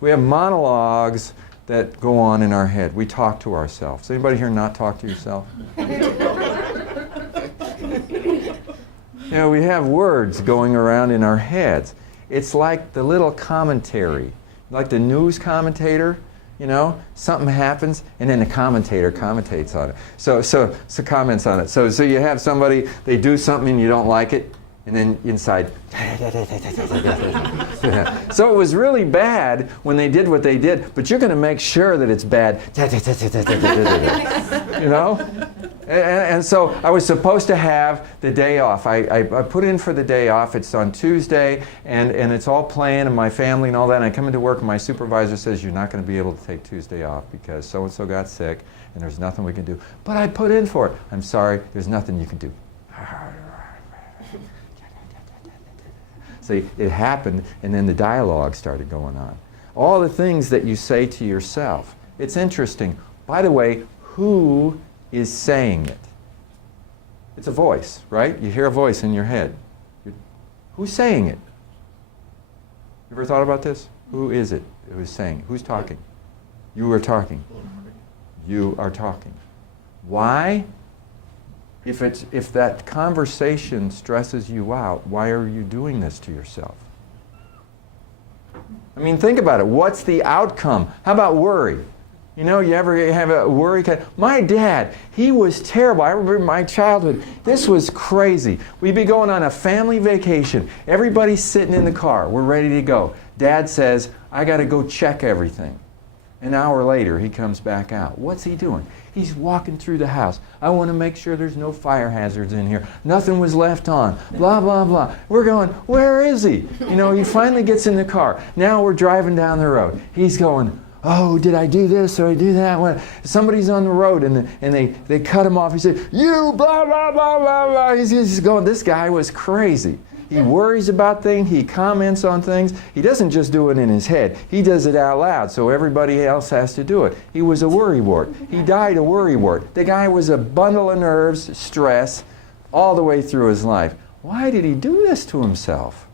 We have monologues that go on in our head. We talk to ourselves. Anybody here not talk to yourself? You know, we have words going around in our heads. It's like the little commentary, like the news commentator. You know, something happens, and then the commentator commentates on it. So comments on it. So you have somebody, they do something and you don't like it, and then inside, so it was really bad when they did what they did, but you're going to make sure that it's bad. You know? And so I was supposed to have the day off. I put in for the day off. It's on Tuesday, and it's all planned, and my family and all that. And I come into work, and my supervisor says, you're not going to be able to take Tuesday off because so-and-so got sick, and there's nothing we can do. But I put in for it. I'm sorry, there's nothing you can do. See, it happened, and then the dialogue started going on. All the things that you say to yourself. It's interesting. By the way, who is saying it? It's a voice, right? You hear a voice in your head. Who's saying it? You ever thought about this? Who is it who's saying it? Who's talking? You are talking. You are talking. Why? If that conversation stresses you out, why are you doing this to yourself? I mean, think about it. What's the outcome? How about worry? You know, you ever have a worry? My dad, he was terrible. I remember my childhood. This was crazy. We'd be going on a family vacation. Everybody's sitting in the car. We're ready to go. Dad says, I got to go check everything. An hour later, he comes back out. What's he doing? He's walking through the house. I want to make sure there's no fire hazards in here. Nothing was left on. Blah, blah, blah. We're going, where is he? You know, he finally gets in the car. Now we're driving down the road. He's going, oh, did I do this or I do that? Well, somebody's on the road and they cut him off. He said, you, blah, blah, blah, blah, blah. He's going, this guy was crazy. He worries about things. He comments on things. He doesn't just do it in his head. He does it out loud, so everybody else has to do it. He was a worrywart. He died a worrywart. The guy was a bundle of nerves, stress, all the way through his life. Why did he do this to himself?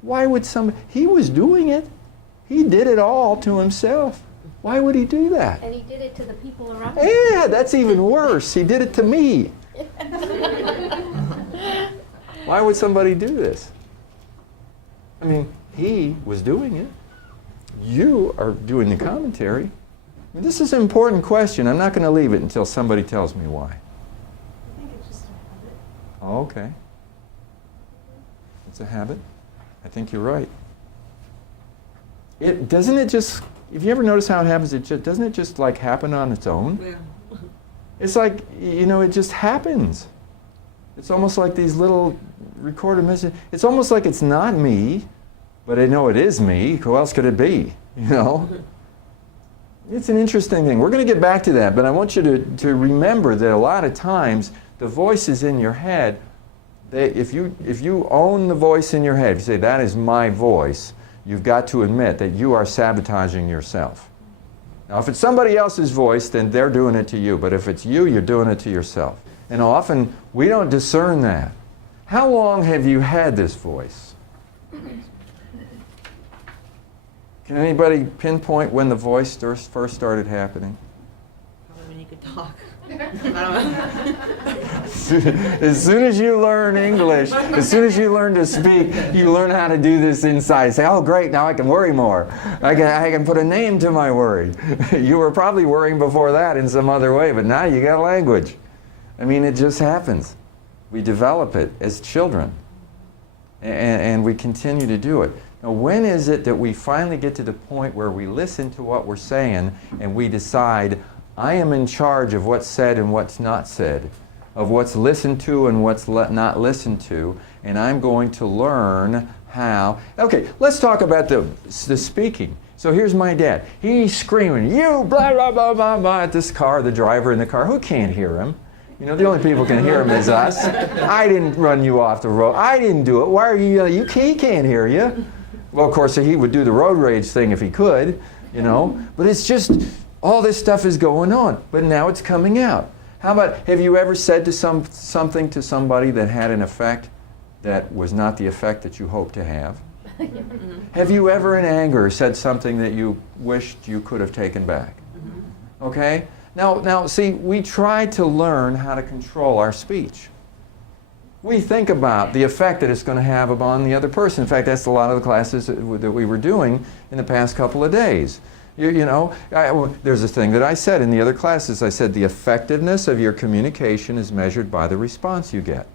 Why would somebody... He was doing it. He did it all to himself. Why would he do that? And he did it to the people around him. Yeah, that's even worse. He did it to me. Why would somebody do this? I mean, he was doing it. You are doing the commentary. I mean, this is an important question. I'm not going to leave it until somebody tells me why. I think it's just a habit. Oh, okay. It's a habit. I think you're right. Doesn't it just, if you ever notice how it happens, doesn't it just like happen on its own? Yeah. It's like, you know, it just happens. It's almost like these little recorded messages. It's almost like it's not me, but I know it is me. Who else could it be? You know? It's an interesting thing. We're going to get back to that, but I want you to remember that a lot of times the voices in your head, if you own the voice in your head, if you say, that is my voice, you've got to admit that you are sabotaging yourself. Now, if it's somebody else's voice, then they're doing it to you. But if it's you, you're doing it to yourself. And often, we don't discern that. How long have you had this voice? Can anybody pinpoint when the voice first started happening? Probably when you could talk. As soon as you learn English, as soon as you learn to speak, you learn how to do this inside. Say, oh great, now I can worry more. I can put a name to my worry. You were probably worrying before that in some other way, but now you got language. I mean, it just happens. We develop it as children, and we continue to do it. Now, when is it that we finally get to the point where we listen to what we're saying and we decide, I am in charge of what's said and what's not said, of what's listened to and what's not listened to, and I'm going to learn how... Okay, let's talk about the speaking. So here's my dad. He's screaming, you blah, blah, blah, blah, blah, at this car, the driver in the car. Who can't hear him? You know, the only people who can hear him is us. I didn't run you off the road. I didn't do it. Why are you yelling? He can't hear you. Well, of course, he would do the road rage thing if he could, you know. But it's just, all this stuff is going on. But now it's coming out. How about, have you ever said to something to somebody that had an effect that was not the effect that you hoped to have? Have you ever in anger said something that you wished you could have taken back? Okay? Now, see, we try to learn how to control our speech. We think about the effect that it's going to have upon the other person. In fact, that's a lot of the classes that we were doing in the past couple of days. There's a thing that I said in the other classes. I said the effectiveness of your communication is measured by the response you get.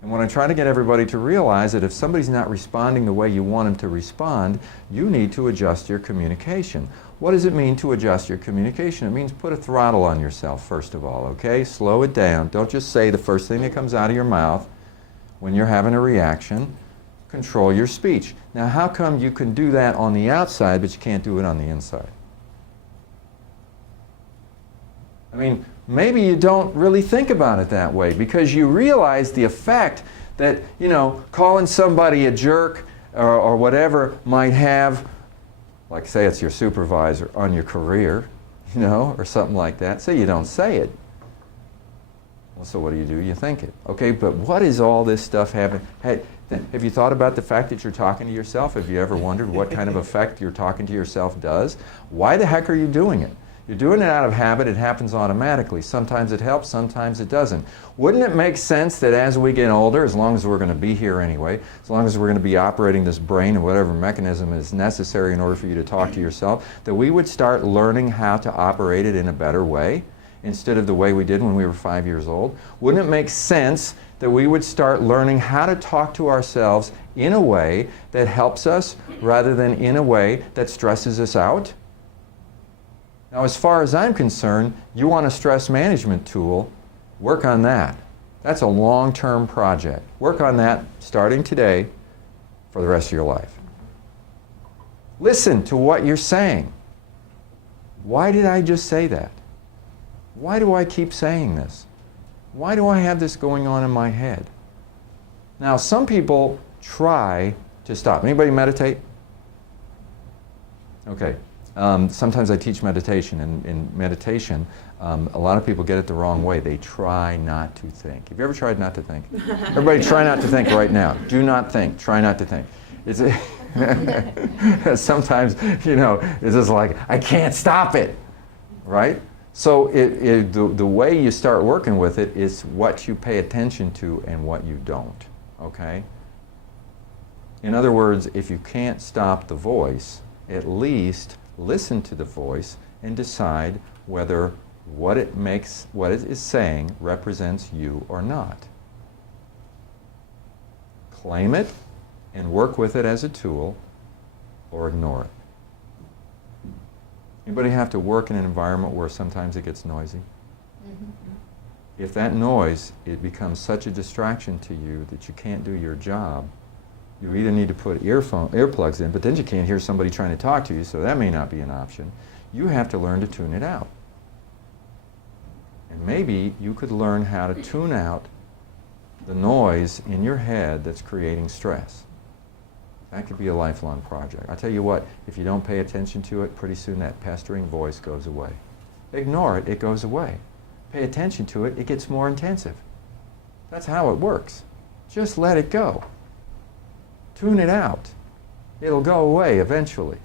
And when I try to get everybody to realize that if somebody's not responding the way you want them to respond, you need to adjust your communication. What does it mean to adjust your communication? It means put a throttle on yourself, first of all, okay? Slow it down. Don't just say the first thing that comes out of your mouth when you're having a reaction. Control your speech. Now, how come you can do that on the outside, but you can't do it on the inside? I mean, maybe you don't really think about it that way because you realize the effect that, calling somebody a jerk or whatever might have, like say it's your supervisor, on your career, or something like that. Say you don't say it. Well, so what do? You think it. Okay, but what is all this stuff having? Have you thought about the fact that you're talking to yourself? Have you ever wondered what kind of effect your talking to yourself does? Why the heck are you doing it? You're doing it out of habit. It happens automatically. Sometimes it helps, sometimes it doesn't. Wouldn't it make sense that as we get older, as long as we're going to be here anyway, as long as we're going to be operating this brain and whatever mechanism is necessary in order for you to talk to yourself, that we would start learning how to operate it in a better way instead of the way we did when we were 5 years old? Wouldn't it make sense that we would start learning how to talk to ourselves in a way that helps us rather than in a way that stresses us out? Now, as far as I'm concerned, you want a stress management tool, work on that. That's a long-term project. Work on that starting today for the rest of your life. Listen to what you're saying. Why did I just say that? Why do I keep saying this? Why do I have this going on in my head? Now, some people try to stop. Anybody meditate? Okay. Sometimes I teach meditation, and in meditation, a lot of people get it the wrong way. They try not to think. Have you ever tried not to think? Everybody try not to think right now. Do not think. Try not to think. Sometimes, it's just like, I can't stop it, right? So the way you start working with it is what you pay attention to and what you don't, okay? In other words, if you can't stop the voice, at least listen to the voice and decide whether what it is saying represents you or not. Claim it and work with it as a tool, or ignore it. Anybody have to work in an environment where sometimes it gets noisy? If that noise, it becomes such a distraction to you that you can't do your job, you either need to put earplugs in, but then you can't hear somebody trying to talk to you, so that may not be an option. You have to learn to tune it out. And maybe you could learn how to tune out the noise in your head that's creating stress. That could be a lifelong project. I tell you what, if you don't pay attention to it, pretty soon that pestering voice goes away. Ignore it, it goes away. Pay attention to it, it gets more intensive. That's how it works. Just let it go. Tune it out. It'll go away eventually.